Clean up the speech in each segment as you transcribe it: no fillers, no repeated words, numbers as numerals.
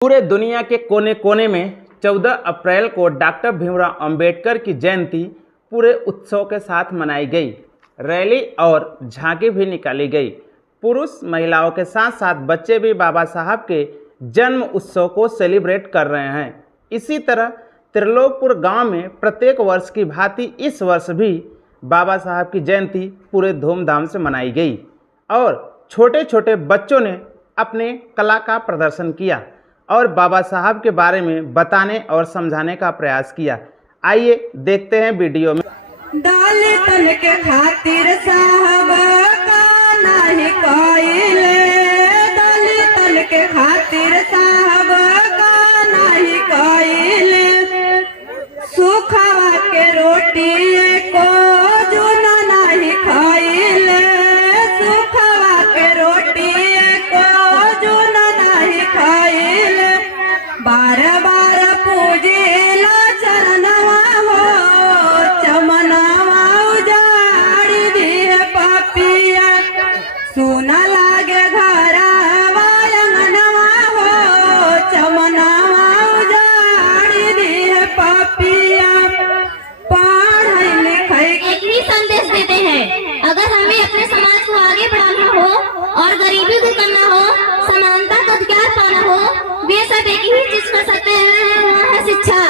पूरे दुनिया के कोने कोने में 14 अप्रैल को डॉक्टर भीमराव अंबेडकर की जयंती पूरे उत्सव के साथ मनाई गई। रैली और झांकी भी निकाली गई। पुरुष महिलाओं के साथ साथ बच्चे भी बाबा साहब के जन्म उत्सव को सेलिब्रेट कर रहे हैं। इसी तरह त्रिलोकपुर गांव में प्रत्येक वर्ष की भांति इस वर्ष भी बाबा साहब की जयंती पूरे धूमधाम से मनाई गई और छोटे छोटे बच्चों ने अपने कला का प्रदर्शन किया और बाबा साहब के बारे में बताने और समझाने का प्रयास किया। आइए देखते हैं वीडियो में। दलितन के खातिर साहब का नाही कइले, दलितन के खातिर साहब का नाही कइले, सुखवा के रोटी को जुना नाही खइले, सुखवा के रोटी को जुना नाही खइले, बार बार पूजेला चरणवा हो चमनवा उजाड़ी दिए पापिया, सुना लागे घरवा अंगनवा हो चमनवा उजाड़ी दिए पापिया। पढ़ाई लिखाई एक ही संदेश देते हैं, अगर हमें अपने समाज को आगे बढ़ाना हो और गरीबी को करना हो, समानता का अधिकार पाना हो, वे सब एक ही चीज कर सकते हैं, वो है शिक्षा।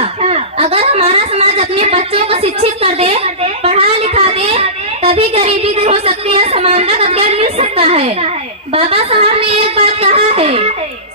अगर हमारा समाज अपने बच्चों को शिक्षित कर दे, पढ़ा लिखा दे, तभी गरीबी दूर हो सकती है, समानता का अधिकार मिल सकता है। बाबा साहब ने एक बात कहा है,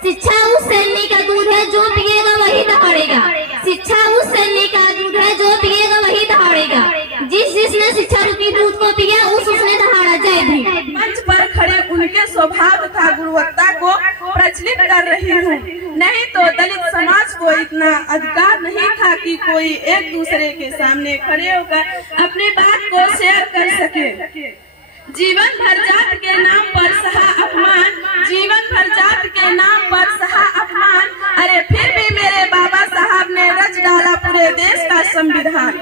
शिक्षा उस सैनिक का दूध है जो पिएगा वही दहाड़ेगा, शिक्षा उस सैनिक का दूध है जो पिएगा वही दहाड़ेगा, जिसने शिक्षा रूपी दूध को पिया उसने दहाड़ा। जय भीम। मंच पर खड़े उनके स्वभाव तथा गुणवत्ता को प्रचलित कर रही हूँ। नहीं तो दलित समाज को इतना अधिकार नहीं था कि कोई एक दूसरे के सामने खड़े होकर अपनी बात को शेयर कर सके। जीवन भर जात के नाम पर सहा अपमान, जीवन भर जात के नाम पर सहा अपमान, अरे फिर भी मेरे बाबा साहब ने रच डाला पूरे देश का संविधान।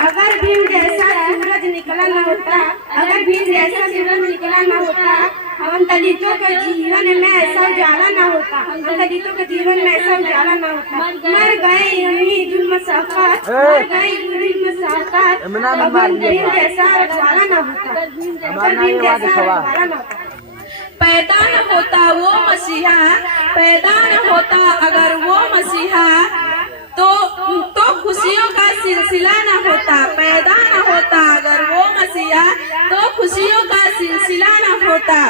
अगर भीम जैसा सूरज निकला न होता, अगर भीम जैसा सूरज निकला न होता, हम दलितों के जीवन में ऐसा उजाला न होता, हम दलितों के जीवन में ऐसा उजाला न होता। मर गए यही जुल्म साहब, मर गए जुल्म साहब, अगर भीम जैसा उजाला न होता, अगर भीम जैसा उजाला न होता। पैदा न होता वो मसीहा, पैदा न होता अगर वो मसीहा, तो खुशियों का सिलसिला न होता, पैदा न होता अगर वो मसीहा, तो खुशियों का सिलसिला न होता,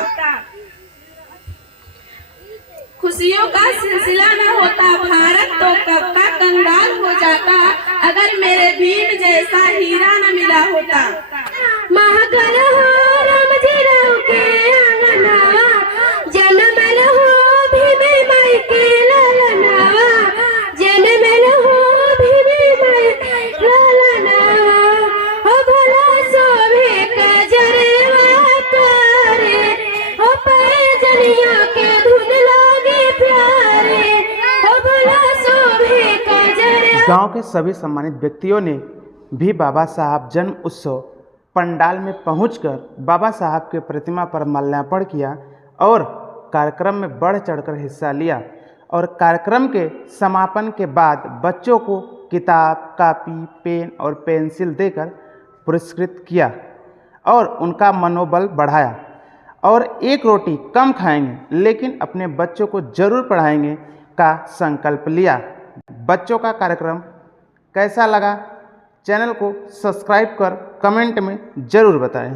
खुशियों का सिलसिला न होता। भारत तो कब का कंगाल हो जाता अगर मेरे भीम जैसा हीरा न मिला होता। महाकल हो रामजीराव के आंगनवा, जनमल हो भीमे माई के लालनवा, जनमल हो भीमे माई लालनवा, हो भला सोभे कजरवा करे, हो पैजनिया के धुन लागे प्यारे, हो भला सोभे कजरवा। गांव के सभी सम्मानित व्यक्तियों ने भी बाबा साहब जन्म उत्सव पंडाल में पहुंचकर बाबा साहब के प्रतिमा पर माल्यार्पण किया और कार्यक्रम में बढ़ चढ़कर हिस्सा लिया और कार्यक्रम के समापन के बाद बच्चों को किताब, कॉपी, पेन और पेंसिल देकर पुरस्कृत किया और उनका मनोबल बढ़ाया और एक रोटी कम खाएंगे लेकिन अपने बच्चों को जरूर पढ़ाएंगे का संकल्प लिया। बच्चों का कार्यक्रम कैसा लगा? चैनल को सब्सक्राइब कर कमेंट में ज़रूर बताएं।